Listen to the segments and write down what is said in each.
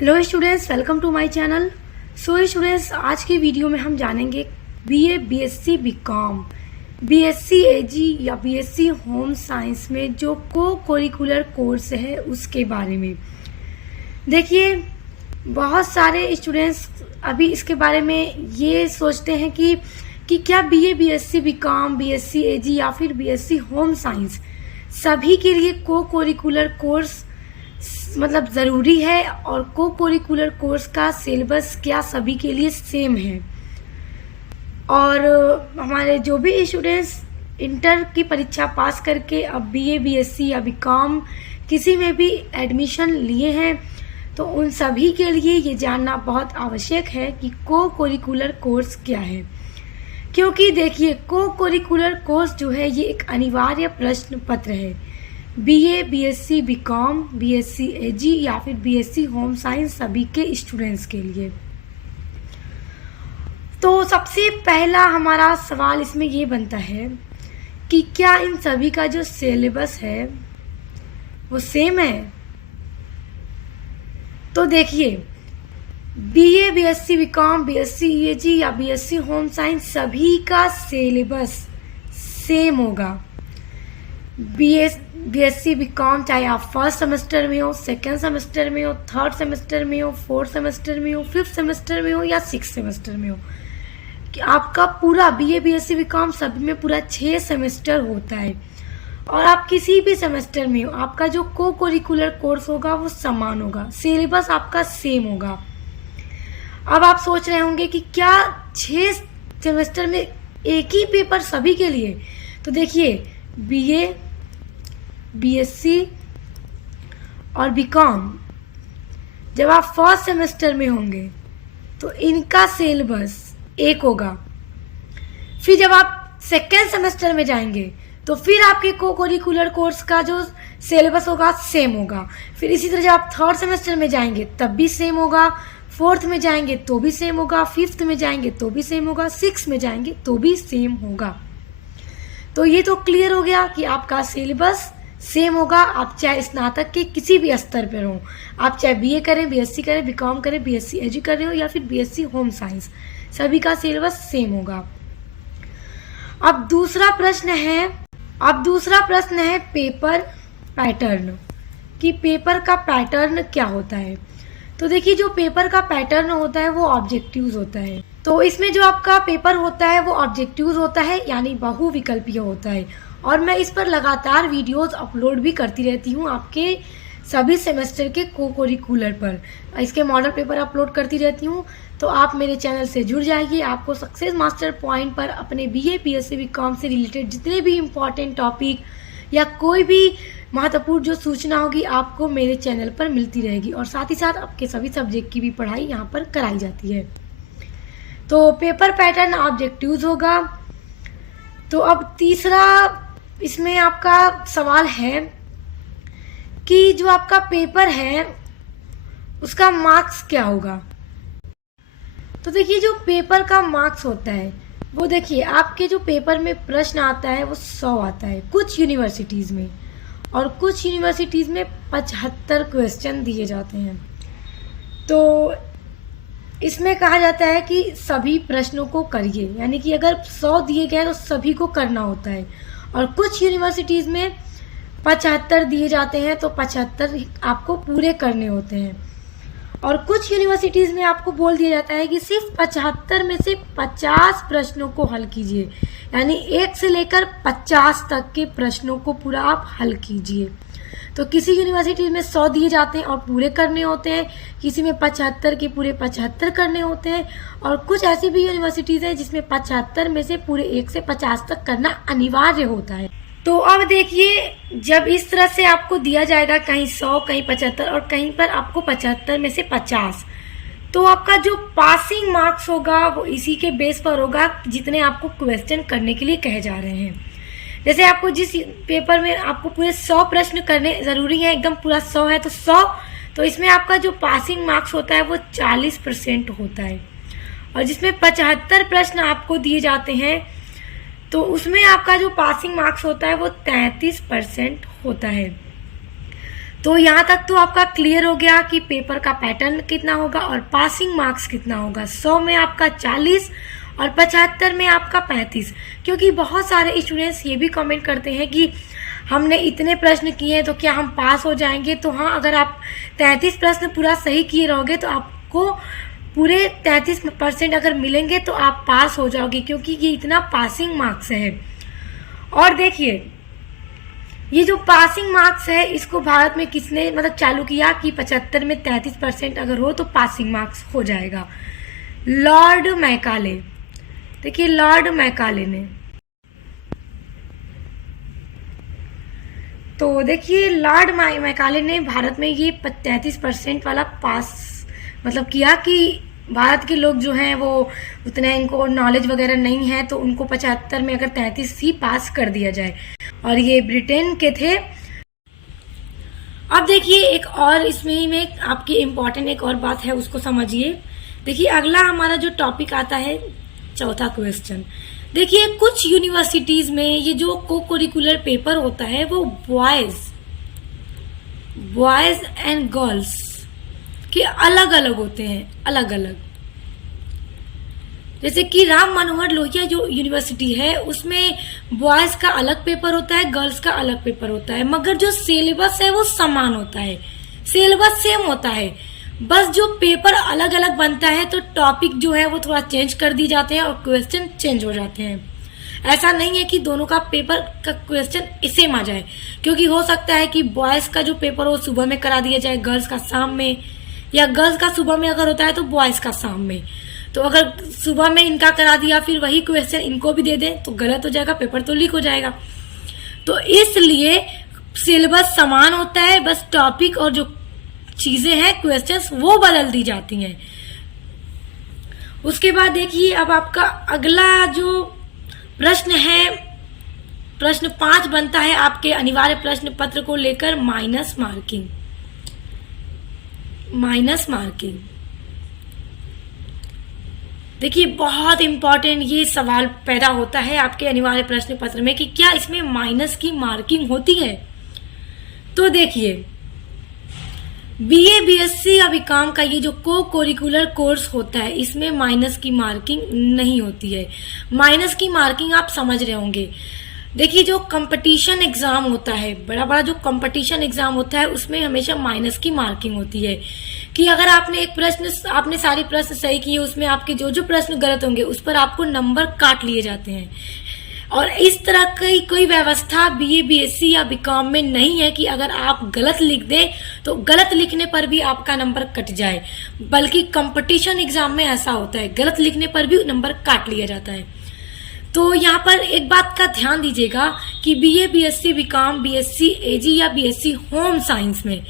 Hello students, welcome to my channel. So students, आज की video में हम जानेंगे BA, BSc, BCom, BSc AG या बीएससी होम साइंस में जो को करिकुलर कोर्स है उसके बारे में। देखिए, बहुत सारे स्टूडेंट्स अभी इसके बारे में ये सोचते हैं कि क्या BA, BSc, BCom, BSc AG या फिर बीएससी होम साइंस सभी के लिए को करिकुलर कोर्स मतलब ज़रूरी है, और को करिकुलर कोर्स का सिलेबस क्या सभी के लिए सेम है। और हमारे जो भी स्टूडेंट्स इंटर की परीक्षा पास करके अब बीए, बीएससी या बीकॉम किसी में भी एडमिशन लिए हैं, तो उन सभी के लिए ये जानना बहुत आवश्यक है कि को करिकुलर कोर्स क्या है। क्योंकि देखिए, को करिकुलर कोर्स जो है ये एक अनिवार्य प्रश्न पत्र है BA, BSc, BCom, BSc AG या फिर बीएससी होम साइंस सभी के स्टूडेंट्स के लिए। तो सबसे पहला हमारा सवाल इसमें ये बनता है कि क्या इन सभी का जो सिलेबस है वो सेम है। तो देखिए, BA, BSc, BCom, BSc AG या बीएससी होम साइंस सभी का सिलेबस सेम होगा। बीएससी बीकॉम चाहे आप फर्स्ट सेमेस्टर में हो, सेकेंड सेमेस्टर में हो, थर्ड सेमेस्टर में हो, फोर्थ सेमेस्टर में हो, फिफ्थ सेमेस्टर में हो या सिक्स सेमेस्टर में हो, कि आपका पूरा बीए, बीएससी, बीकॉम सभी में पूरा 6 सेमेस्टर होता है। और आप किसी भी सेमेस्टर में हो, आपका जो को करिकुलर कोर्स होगा वो समान होगा, सिलेबस आपका सेम होगा। अब आप सोच रहे होंगे कि क्या 6 सेमेस्टर में एक ही पेपर सभी के लिए। तो देखिए, बीए, बीएससी और बीकॉम जब आप फर्स्ट सेमेस्टर में होंगे तो इनका सिलेबस एक होगा। फिर जब आप सेकेंड सेमेस्टर में जाएंगे तो फिर आपके को करिकुलर कोर्स का जो सिलेबस होगा सेम होगा। फिर इसी तरह जब आप थर्ड सेमेस्टर में जाएंगे तब भी सेम होगा, फोर्थ में जाएंगे तो भी सेम होगा, फिफ्थ में जाएंगे तो भी सेम होगा, सिक्स में जाएंगे तो भी सेम होगा। तो ये तो क्लियर हो गया कि आपका सिलेबस सेम होगा। आप चाहे स्नातक के किसी भी स्तर पर हो, आप चाहे बीए करें, बीएससी करें, बीकॉम करें, बीएससी एजी कर रहे हो या फिर बीएससी होम साइंस, सभी का सिलेबस सेम होगा। अब दूसरा प्रश्न है पेपर पैटर्न, कि पेपर का पैटर्न क्या होता है। तो देखिए, जो पेपर का पैटर्न होता है वो ऑब्जेक्टिव्स होता है। तो इसमें जो आपका पेपर होता है वो ऑब्जेक्टिव्स होता है, यानी बहुविकल्पीय होता है। और मैं इस पर लगातार वीडियोस अपलोड भी करती रहती हूँ आपके सभी सेमेस्टर के को करिकुलर पर। इसके मॉडल पेपर अपलोड करती रहती हूँ, तो आप मेरे चैनल से जुड़ जाइए। आपको सक्सेस मास्टर पॉइंट पर अपने बीए, बीएससी, बीकॉम से रिलेटेड जितने भी इम्पोर्टेंट टॉपिक या कोई भी महत्वपूर्ण जो सूचना होगी आपको मेरे चैनल पर मिलती रहेगी। और साथ ही साथ आपके सभी सब्जेक्ट की भी पढ़ाई यहाँ पर कराई जाती है। तो पेपर पैटर्न ऑब्जेक्टिव्स होगा। तो अब तीसरा इसमें आपका सवाल है कि जो आपका पेपर है उसका मार्क्स क्या होगा। तो देखिए, जो पेपर का मार्क्स होता है वो देखिए, आपके जो पेपर में प्रश्न आता है वो 100 आता है कुछ यूनिवर्सिटीज़ में, और कुछ यूनिवर्सिटीज़ में 75 क्वेश्चन दिए जाते हैं। तो इसमें कहा जाता है कि सभी प्रश्नों को करिए, यानी कि अगर 100 दिए गए तो सभी को करना होता है। और कुछ यूनिवर्सिटीज़ में 75 दिए जाते हैं तो 75 आपको पूरे करने होते हैं। और कुछ यूनिवर्सिटीज़ में आपको बोल दिया जाता है कि सिर्फ 75 में से 50 प्रश्नों को हल कीजिए, यानी 1 से लेकर 50 तक के प्रश्नों को पूरा आप हल कीजिए। तो किसी यूनिवर्सिटी में 100 दिए जाते हैं और पूरे करने होते हैं, किसी में 75 के पूरे 75 करने होते हैं, और कुछ ऐसी भी यूनिवर्सिटीज़ हैं जिसमें 75 में से पूरे 1 से 50 तक करना अनिवार्य होता है। तो अब देखिए, जब इस तरह से आपको दिया जाएगा कहीं 100, कहीं 75 और कहीं पर आपको 75 में से 50, तो आपका जो पासिंग मार्क्स होगा वो इसी के बेस पर होगा जितने आपको क्वेश्चन करने के लिए कहे जा रहे हैं। जैसे आपको जिस पेपर में आपको पूरे 100 प्रश्न करने ज़रूरी है, एकदम पूरा 100 है तो 100, तो इसमें आपका जो पासिंग मार्क्स होता है वो 40% होता है। और जिसमें 75 प्रश्न आपको दिए जाते हैं तो उसमें आपका जो पासिंग मार्क्स होता है वो 33% होता है। तो यहाँ तक तो आपका क्लियर हो गया कि पेपर का पैटर्न कितना होगा और पासिंग मार्क्स कितना होगा। 100 में आपका 40 और 75 में आपका 35। क्योंकि बहुत सारे स्टूडेंट्स ये भी कमेंट करते हैं कि हमने इतने प्रश्न किए हैं तो क्या हम पास हो जाएंगे। तो हाँ, अगर आप 33 प्रश्न पूरा सही किए रहोगे तो आपको पूरे 33% अगर मिलेंगे तो आप पास हो जाओगे, क्योंकि ये इतना पासिंग मार्क्स है। और देखिए, ये जो पासिंग मार्क्स है इसको भारत में किसने मतलब चालू किया कि 75 में 33% अगर हो तो पासिंग मार्क्स हो जाएगा? Lord Macaulay. देखिए, लॉर्ड मैकाले ने। तो देखिए, लॉर्ड मैकाले ने भारत में ये 33% वाला पास मतलब किया कि भारत के लोग जो हैं वो उतना इनको नॉलेज वगैरह नहीं है, तो उनको 75 में अगर 33 ही पास कर दिया जाए। और ये ब्रिटेन के थे। अब देखिए, एक और इसमें ही में आपकी इम्पोर्टेंट एक और बात है, उसको समझिए। देखिए, अगला हमारा जो टॉपिक आता है, चौथा क्वेश्चन। देखिए, कुछ यूनिवर्सिटीज में ये जो को करिकुलर पेपर होता है वो बॉयज एंड गर्ल्स के अलग अलग होते हैं, अलग अलग। जैसे कि राम मनोहर लोहिया जो यूनिवर्सिटी है उसमें बॉयज का अलग पेपर होता है, गर्ल्स का अलग पेपर होता है, मगर जो सिलेबस है वो समान होता है, सिलेबस सेम होता है। बस जो पेपर अलग अलग बनता है तो टॉपिक जो है वो थोड़ा चेंज कर दिए जाते हैं और क्वेश्चन चेंज हो जाते हैं। ऐसा नहीं है कि दोनों का पेपर का क्वेश्चन सेम आ जाए, क्योंकि हो सकता है कि बॉयज का जो पेपर हो सुबह में करा दिया जाए, गर्ल्स का शाम में, या गर्ल्स का सुबह में अगर होता है तो बॉयज का शाम में। तो अगर सुबह में इनका करा दिया फिर वही क्वेश्चन इनको भी दे दें तो गलत हो जाएगा, पेपर तो लीक हो जाएगा। तो इसलिए सिलेबस समान होता है, बस टॉपिक और जो चीजें हैं क्वेश्चंस वो बदल दी जाती हैं। उसके बाद देखिए, अब आपका अगला जो प्रश्न है, प्रश्न 5 बनता है आपके अनिवार्य प्रश्न पत्र को लेकर माइनस मार्किंग। देखिए, बहुत इंपॉर्टेंट ये सवाल पैदा होता है आपके अनिवार्य प्रश्न पत्र में कि क्या इसमें माइनस की मार्किंग होती है। तो देखिए, बीए बीएससी या बीकॉम का ये जो को करिकुलर कोर्स होता है इसमें माइनस की मार्किंग नहीं होती है। माइनस की मार्किंग आप समझ रहे होंगे। देखिए, जो कंपटीशन एग्जाम होता है, बड़ा बड़ा जो कंपटीशन एग्जाम होता है उसमें हमेशा माइनस की मार्किंग होती है कि अगर आपने एक प्रश्न, आपने सारे प्रश्न सही किए, उसमें आपके जो जो प्रश्न गलत होंगे उस पर आपको नंबर काट लिए जाते हैं। और इस तरह की कोई व्यवस्था बीए बीएससी या बीकॉम में नहीं है कि अगर आप गलत लिख दें तो गलत लिखने पर भी आपका नंबर कट जाए, बल्कि कंपटीशन एग्जाम में ऐसा होता है, गलत लिखने पर भी नंबर काट लिया जाता है। तो यहाँ पर एक बात का ध्यान दीजिएगा कि BA BSc BCom BSc AG या बीएससी होम साइंस में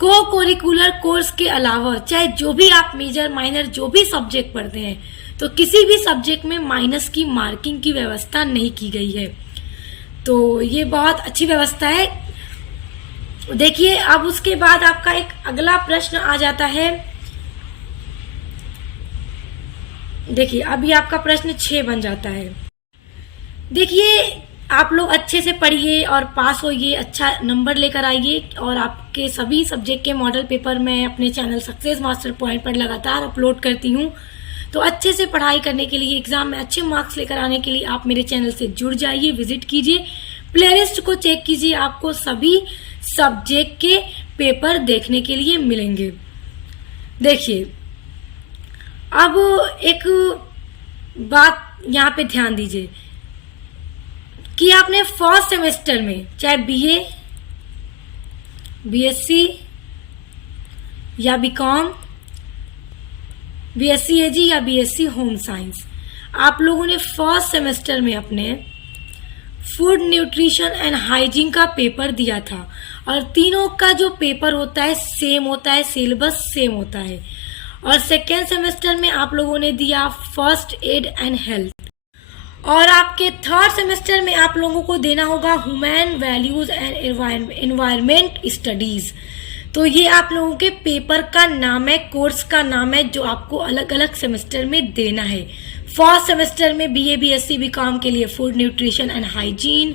को करिकुलर कोर्स के अलावा चाहे जो भी आप मेजर माइनर जो भी सब्जेक्ट पढ़ते हैं तो किसी भी सब्जेक्ट में माइनस की मार्किंग की व्यवस्था नहीं की गई है। तो ये बहुत अच्छी व्यवस्था है। देखिए, अब उसके बाद आपका एक अगला प्रश्न आ जाता है। देखिए, अभी आपका प्रश्न 6 बन जाता है। देखिए, आप लोग अच्छे से पढ़िए और पास होइए, अच्छा नंबर लेकर आइए। और आपके सभी सब्जेक्ट के मॉडल पेपर मैं अपने चैनल सक्सेस मास्टर पॉइंट पर लगातार अपलोड करती हूँ। तो अच्छे से पढ़ाई करने के लिए, एग्जाम में अच्छे मार्क्स लेकर आने के लिए आप मेरे चैनल से जुड़ जाइए, विजिट कीजिए, प्लेलिस्ट को चेक कीजिए, आपको सभी सब्जेक्ट के पेपर देखने के लिए मिलेंगे। देखिए, अब एक बात यहाँ पे ध्यान दीजिए कि आपने फर्स्ट सेमेस्टर में चाहे बीए बीएससी या बीकॉम बीएससी एजी या बीएससी होम साइंस, आप लोगों ने फर्स्ट सेमेस्टर में अपने फूड न्यूट्रिशन एंड हाइजीन का पेपर दिया था और तीनों का जो पेपर होता है सेम होता है, सिलेबस सेम होता है। और सेकेंड सेमेस्टर में आप लोगों ने दिया फर्स्ट एड एंड हेल्थ, और आपके थर्ड सेमेस्टर में आप लोगों को देना होगा human values and environment studies. तो ये आप लोगों के पेपर का नाम है, कोर्स का नाम है, जो आपको अलग अलग सेमेस्टर में देना है। फर्स्ट सेमेस्टर में बीए बीएससी बीकॉम के लिए food nutrition and hygiene,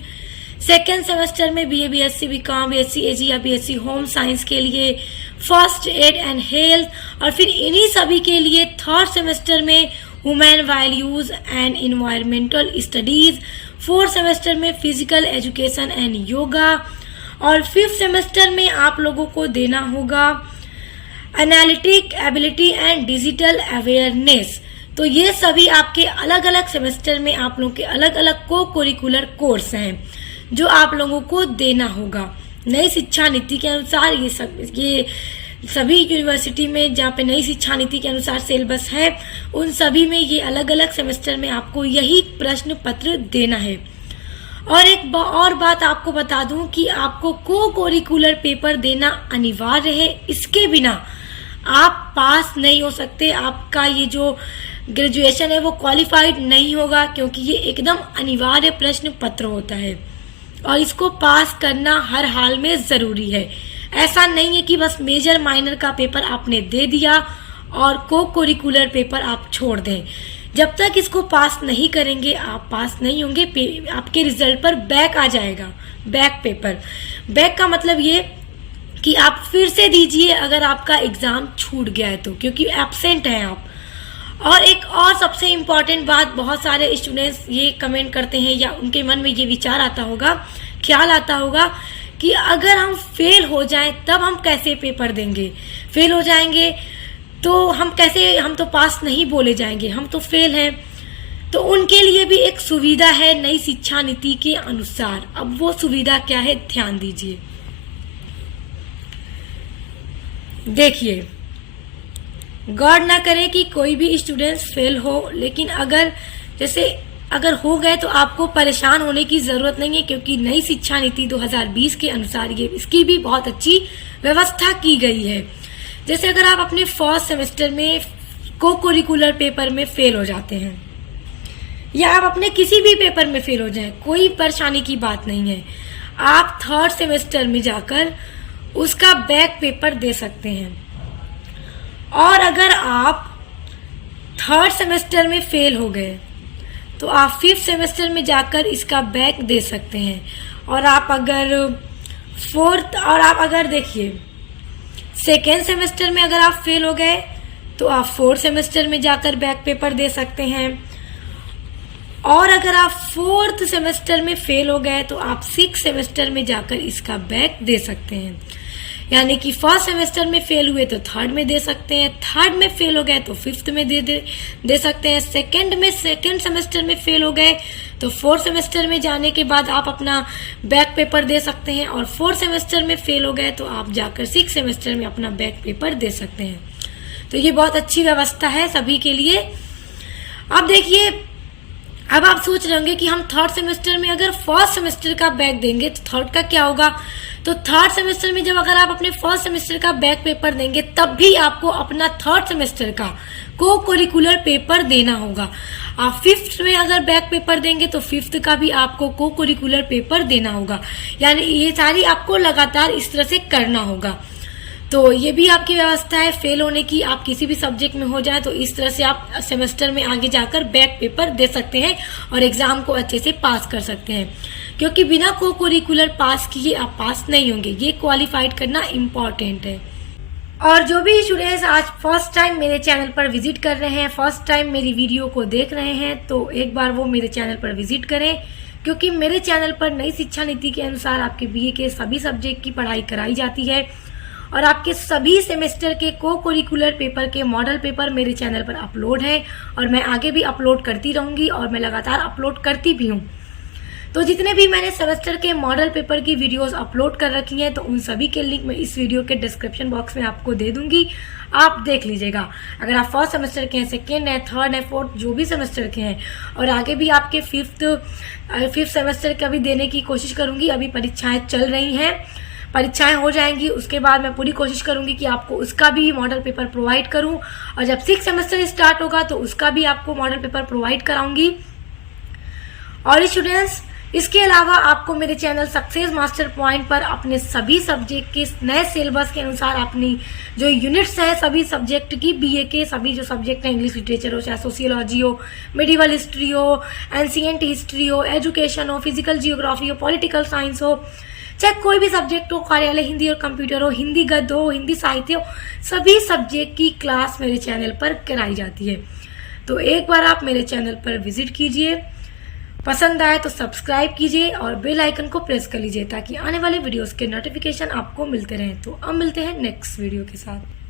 second semester में BA BSc BCom BSc AG या BSc होम साइंस के लिए फर्स्ट एड एंड हेल्थ, और फिर इन्हीं सभी के लिए थर्ड सेमेस्टर में human values and environmental studies, fourth semester में फिजिकल एजुकेशन एंड योगा, और फिफ्थ सेमेस्टर में आप लोगों को देना होगा analytic ability and digital awareness. तो ये सभी आपके अलग अलग सेमेस्टर में आप लोगों के अलग अलग को करिकुलर कोर्स हैं जो आप लोगों को देना होगा। नई शिक्षा नीति के अनुसार ये सभी यूनिवर्सिटी में जहाँ पे नई शिक्षा नीति के अनुसार सिलेबस है, उन सभी में ये अलग अलग सेमेस्टर में आपको यही प्रश्न पत्र देना है। और एक और बात आपको बता दूं कि आपको को करिकुलर पेपर देना अनिवार्य है, इसके बिना आप पास नहीं हो सकते, आपका ये जो ग्रेजुएशन है वो क्वालिफाइड नहीं होगा, क्योंकि ये एकदम अनिवार्य प्रश्न पत्र होता है और इसको पास करना हर हाल में ज़रूरी है। ऐसा नहीं है कि बस मेजर माइनर का पेपर आपने दे दिया और को करिकुलर पेपर आप छोड़ दें। जब तक इसको पास नहीं करेंगे आप पास नहीं होंगे, आपके रिजल्ट पर बैक आ जाएगा, बैक पेपर। बैक का मतलब ये कि आप फिर से दीजिए अगर आपका एग्ज़ाम छूट गया है तो, क्योंकि एब्सेंट हैं आप। और एक और सबसे इम्पॉर्टेंट बात, बहुत सारे स्टूडेंट्स ये कमेंट करते हैं या उनके मन में ये विचार आता होगा, ख्याल आता होगा कि अगर हम फेल हो जाएं तब हम कैसे पेपर देंगे, फेल हो जाएंगे तो हम कैसे, हम तो पास नहीं बोले जाएंगे, हम तो फेल हैं। तो उनके लिए भी एक सुविधा है नई शिक्षा नीति के अनुसार। अब वो सुविधा क्या है, ध्यान दीजिए। देखिए, गौर ना करें कि कोई भी स्टूडेंट्स फेल हो, लेकिन अगर हो गए तो आपको परेशान होने की ज़रूरत नहीं है, क्योंकि नई शिक्षा नीति 2020 के अनुसार ये इसकी भी बहुत अच्छी व्यवस्था की गई है। जैसे अगर आप अपने फर्स्ट सेमेस्टर में को करिकुलर पेपर में फेल हो जाते हैं या आप अपने किसी भी पेपर में फेल हो जाएं, कोई परेशानी की बात नहीं है, आप थर्ड सेमेस्टर में जाकर उसका बैक पेपर दे सकते हैं। और अगर आप थर्ड सेमेस्टर में फेल हो गए तो आप फिफ्थ सेमेस्टर में जाकर इसका बैक दे सकते हैं। और आप अगर देखिए सेकेंड सेमेस्टर में अगर आप फेल हो गए तो आप फोर्थ सेमेस्टर में जाकर बैक पेपर दे सकते हैं। और अगर आप फोर्थ सेमेस्टर में फेल हो गए तो आप सिक्स सेमेस्टर में जाकर इसका बैक दे सकते हैं। यानी कि फर्स्ट सेमेस्टर में फेल हुए तो थर्ड में दे सकते हैं, थर्ड में फेल हो गए तो फिफ्थ में दे सकते हैं, सेकेंड सेमेस्टर में फेल हो गए तो फोर्थ सेमेस्टर में जाने के बाद आप अपना बैक पेपर दे सकते हैं, और फोर्थ सेमेस्टर में फेल हो गए तो आप जाकर सिक्स सेमेस्टर में अपना बैक पेपर दे सकते हैं। तो ये बहुत अच्छी व्यवस्था है सभी के लिए। अब देखिए, अब आप सोच रहे होंगे कि हम थर्ड सेमेस्टर में अगर फर्स्ट सेमेस्टर का बैक देंगे तो थर्ड का क्या होगा। तो थर्ड सेमेस्टर में जब अगर आप अपने फर्स्ट सेमेस्टर का बैक पेपर देंगे तब भी आपको अपना थर्ड सेमेस्टर का को करिकुलर पेपर देना होगा। आप फिफ्थ में अगर बैक पेपर देंगे तो फिफ्थ का भी आपको को करिकुलर पेपर देना होगा। यानी ये सारी आपको लगातार इस तरह से करना होगा। तो ये भी आपकी व्यवस्था है फेल होने की। आप किसी भी सब्जेक्ट में हो जाए तो इस तरह से आप सेमेस्टर में आगे जाकर बैक पेपर दे सकते हैं और एग्जाम को अच्छे से पास कर सकते हैं, क्योंकि बिना को करिकुलर पास किए आप पास नहीं होंगे। ये क्वालिफाइड करना इम्पॉर्टेंट है। और जो भी स्टूडेंट्स आज फर्स्ट टाइम मेरे चैनल पर विजिट कर रहे हैं, फर्स्ट टाइम मेरी वीडियो को देख रहे हैं, तो एक बार वो मेरे चैनल पर विजिट करें, क्योंकि मेरे चैनल पर नई शिक्षा नीति के अनुसार आपके BA के सभी सब्जेक्ट की पढ़ाई कराई जाती है और आपके सभी सेमेस्टर के को करिकुलर पेपर के मॉडल पेपर मेरे चैनल पर अपलोड है और मैं आगे भी अपलोड करती रहूँगी और मैं लगातार अपलोड करती भी हूँ। तो जितने भी मैंने सेमेस्टर के मॉडल पेपर की वीडियोस अपलोड कर रखी हैं तो उन सभी के लिंक मैं इस वीडियो के डिस्क्रिप्शन बॉक्स में आपको दे दूंगी, आप देख लीजिएगा। अगर आप फर्स्ट सेमेस्टर के हैं, सेकेंड है, थर्ड है, फोर्थ, जो भी सेमेस्टर के हैं, और आगे भी आपके फिफ्थ सेमेस्टर का भी देने की कोशिश करूंगी। अभी परीक्षाएं चल रही हैं, परीक्षाएं हो जाएंगी उसके बाद मैं पूरी कोशिश करूंगी कि आपको उसका भी मॉडल पेपर प्रोवाइड करूं, और जब सिक्स सेमेस्टर स्टार्ट होगा तो उसका भी आपको मॉडल पेपर प्रोवाइड कराऊंगी। और स्टूडेंट्स, इसके अलावा आपको मेरे चैनल सक्सेस मास्टर पॉइंट पर अपने सभी सब्जेक्ट के नए सिलेबस के अनुसार अपनी जो यूनिट्स है सभी सब्जेक्ट की, बीए के सभी जो सब्जेक्ट हैं, इंग्लिश लिटरेचर हो, चाहे सोशियोलॉजी हो, मेडिवल हिस्ट्री हो, एंशिएंट हिस्ट्री हो, एजुकेशन हो, फिजिकल जियोग्राफी हो, पॉलिटिकल साइंस हो, चाहे कोई भी सब्जेक्ट हो, कार्यालय हिंदी और कंप्यूटर हो, हिंदी गद्य हो, हिंदी साहित्य हो, सभी सब्जेक्ट की क्लास मेरे चैनल पर कराई जाती है। तो एक बार आप मेरे चैनल पर विजिट कीजिए, पसंद आए तो सब्सक्राइब कीजिए और बेल आइकन को प्रेस कर लीजिए ताकि आने वाले वीडियोस के नोटिफिकेशन आपको मिलते रहें। तो अब मिलते हैं नेक्स्ट वीडियो के साथ।